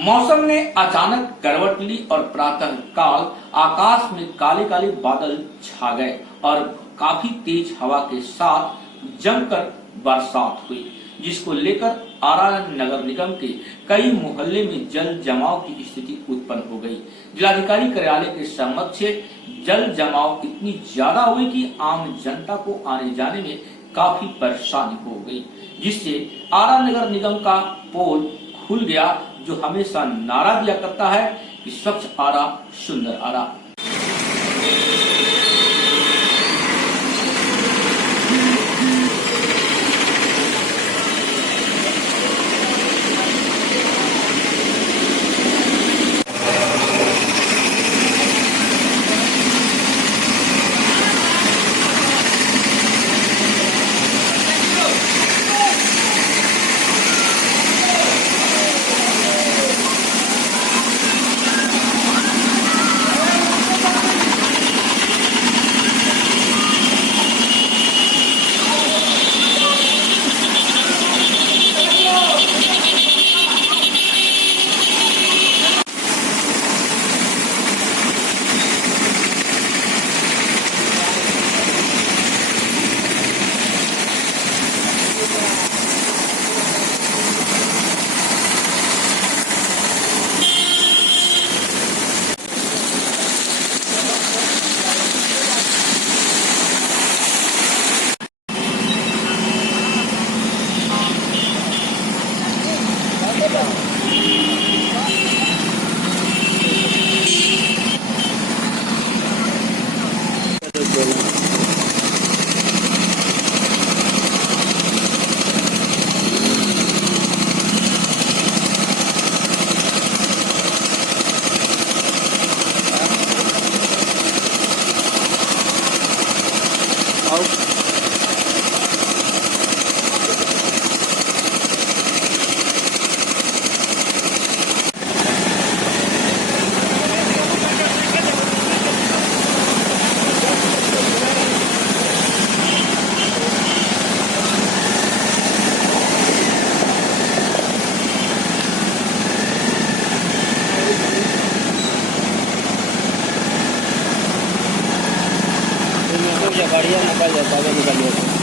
मौसम ने अचानक करवट ली और प्रातः काल आकाश में काले काले बादल छा गए और काफी तेज हवा के साथ जमकर बरसात हुई, जिसको लेकर आरा नगर निगम के कई मोहल्ले में जल जमाव की स्थिति उत्पन्न हो गई। जिलाधिकारी कार्यालय के समक्ष जल जमाव इतनी ज्यादा हुई कि आम जनता को आने जाने में काफी परेशानी हो गई, जिससे आरा नगर निगम का पोल खुल गया, जो हमेशा नारा दिया करता है कि स्वच्छ आरा सुंदर आरा। बढ़िया निकल जाता है।